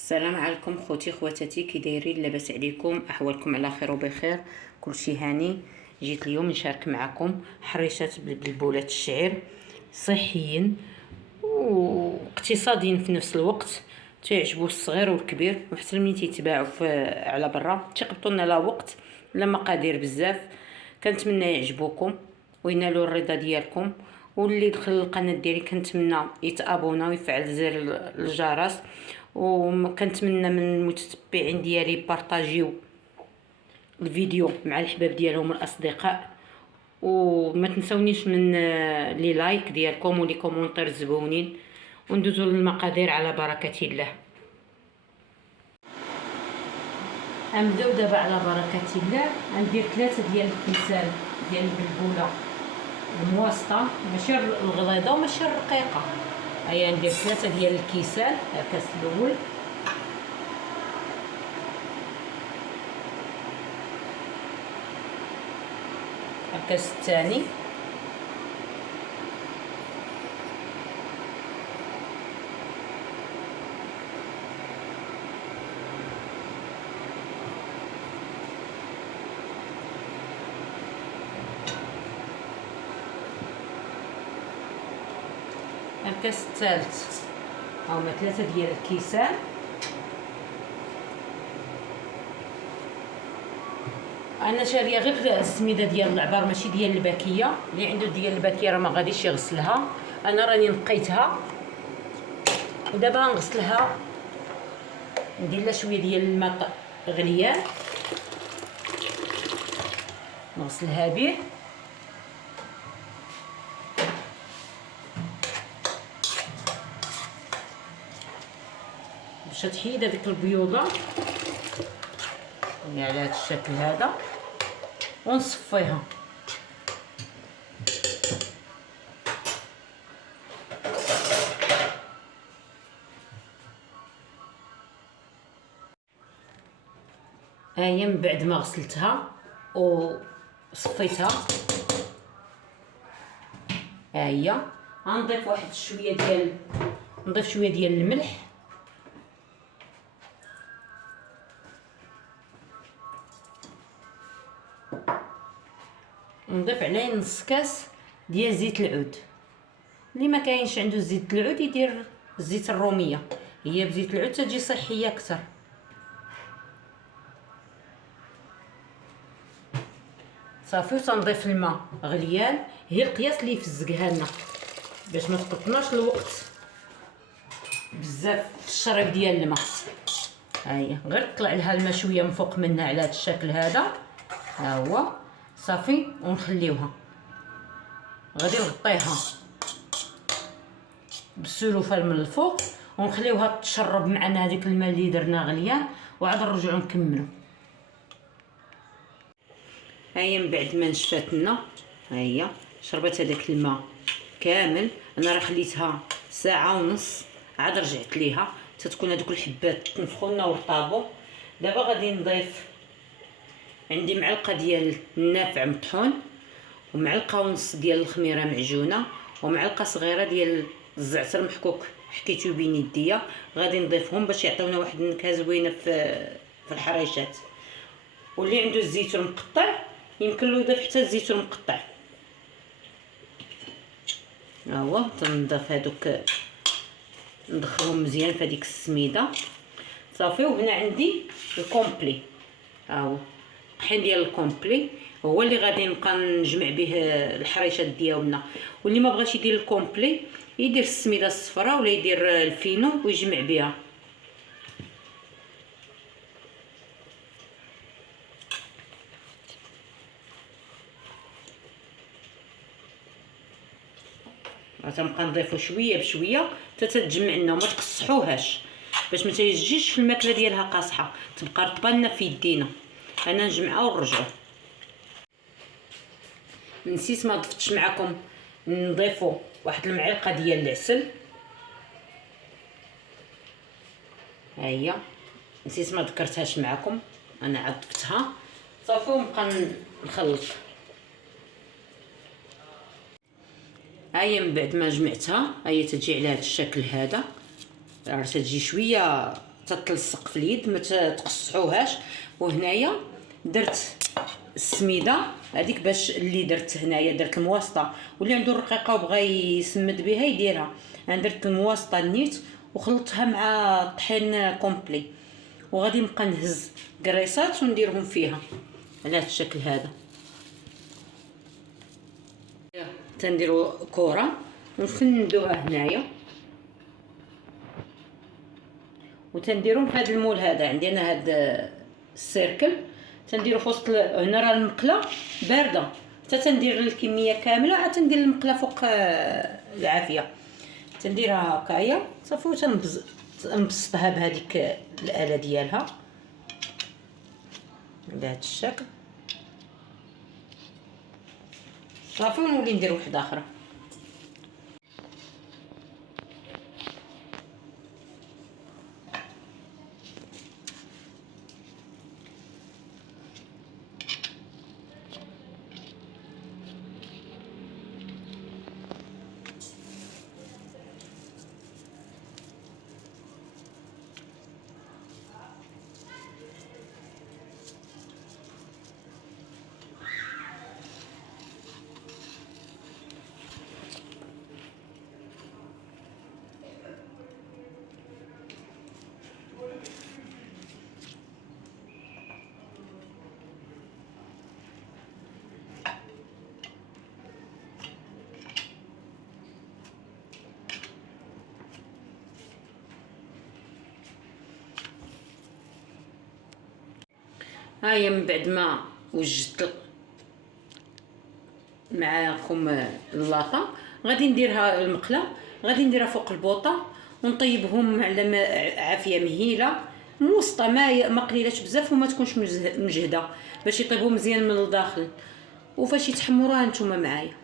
السلام عليكم خوتي خواتاتي، كي دايرين؟ لاباس عليكم؟ احوالكم على خير وبخير، كلشي هاني. جيت اليوم نشارك معكم حريشات بالبولات الشعير، صحيين واقتصاديين في نفس الوقت، تعجبوا الصغير والكبير، وحتى ملي تيتباعوا على برا تيقبطوا لنا لا وقت لا مقادير بزاف. كنتمنى يعجبوكم وينالوا الرضا ديالكم، واللي دخل القناه ديالي كنتمنى يتابونا ويفعل زر الجرس، وكنتمنى من المتتبعين ديالي بارطاجيو الفيديو مع الحباب ديالهم والاصدقاء، وما تنسونيش من لي لايك ديالكم ولي كومونتير زبونين، وندوزو للمقادير على بركه الله. غنبداو دابا على بركه الله. غندير 3 ديال الكيسان ديال البلبوله المواسطه، ماشي الغليظه وماشي الرقيقه. هيا ندير 3 ديال الكيسان، الكاس الاول، الكاس الثاني، الكاس الثالث. هما 3 ديال الكيسان. انا شاريه غير السميده ديال العبار ماشي ديال الباكيه، اللي عنده ديال الباكيه راه ما غاديش يغسلها. انا راني نقيتها ودابا غنغسلها، ندير لها شويه ديال الماء غليان نغسلها به. باش تحيد هذيك البيوضه يعني على هذا الشكل هذا، ونصفيها. هي من بعد ما غسلتها وصفيتها، هي غنضيف واحد شويه ديال نضيف شويه ديال الملح، نضيف عليه نص كاس ديال زيت العود. اللي ما كاينش عنده زيت العود يدير الزيت الروميه، هي بزيت العود تجي صحيه اكثر. صافي، وتنضيف الماء غليان، هي القياس اللي يفزقها لنا باش ما تقطناش الوقت بزاف في الشرب ديال الماء. ها هي غير طلع لها الماء شويه من فوق منها على هذا الشكل هذا، ها هو صافي. ونخليوها غادي نغطيها بالسلوفان من الفوق ونخليوها تشرب معنا هذيك الماء اللي درنا غليان، وعاد نرجعو نكملو. ها هي من بعد ما نشفات لنا، ها هي شربت هذاك الماء كامل. انا راه خليتها ساعه ونص، عاد رجعت ليها حتى تكون هذوك الحبات تنفخوا لنا ورطابو. دابا غادي نضيف، عندي معلقه ديال النافع مطحون، ومعلقه ونص ديال الخميره معجونه، ومعلقه صغيره ديال الزعتر محكوك حكيتو بين يديا. غادي نضيفهم باش يعطيونا واحد النكهه زوينه في الحريشات. واللي عنده الزيتون مقطع يمكن له يضيف حتى الزيتون مقطع. ها هو تنضيف هذوك، ندخلهم مزيان في هذيك السميده صافي. وهنا عندي الكومبلي، ها هو طحين ديال الكومبلي، هو اللي غادي نبقى نجمع به الحريشات ديالنا. واللي ما بغاش يدير الكومبلي يدير السميده الصفراء ولا يدير الفينو ويجمع بها. غنبقى نضيفو شويه بشويه حتى تتجمع لنا، وما تقصحوهاش باش ما تجيش في الماكله ديالها قاصحه، تبقى رطبه لنا في يدينا. انا نجمعها ونرجعو. نسيت ما ضفتش معكم نضيفو واحد المعلقه ديال العسل، ها هي نسيت ما ذكرتهاش معكم، انا عاد ضفتها صافي. ونبقى نخلط. ها هي من بعد ما جمعتها، ها هي تجي على هذا الشكل هذا، راه تجي شويه تتلصق في اليد، ما تقصعوهاش. وهنايا درت السميده هذيك باش اللي درت هنايا درت المواسطه، واللي عنده الرقيقه وبغى يسمد بها يديرها. انا درت المواسطه نيت وخلطتها مع الطحين كومبلي، وغادي نبقى نهز كريسات ونديرهم فيها على هذا الشكل هذا. تنديروا كره ونفندوها هنايا، وتنديرهم في هذا المول هذا. عندي انا هذا السيركل تنديرو في وسط هنا، راه المقله بارده، حتى تندير الكميه كامله عاد تندير المقله فوق العافيه. تنديرها هكايا صافي، وتنبسطها بهذيك الاله ديالها بهذا الشكل صافي. ونولي ندير وحده اخرى. هاهي من بعد ما وجدت معاكم اللاطه، غادي نديرها المقله، غادي نديرها فوق البوطه ونطيبهم على عافيه مهيله موسطه، ما قليلاش بزاف وما تكونش مجهده، باش يطيبوا مزيان من الداخل. وفاش يتحمروا هانتوما معايا.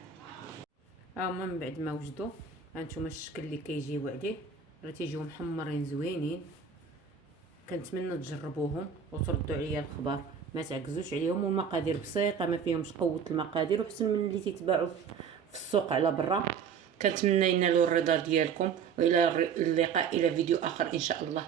هما من بعد ما وجدوا هانتوما الشكل اللي كيجيو عليه، راه تيجيو محمرين زوينين. كنتمنى تجربوهم وتردوا عليا الخبر، ما تعكزوش عليهم. والمقادير بسيطه، ما فيهمش قوه المقادير، وحسن من اللي تيتباعوا في السوق على برا. كنتمنى ينالوا الرضا ديالكم، والى اللقاء الى فيديو اخر ان شاء الله.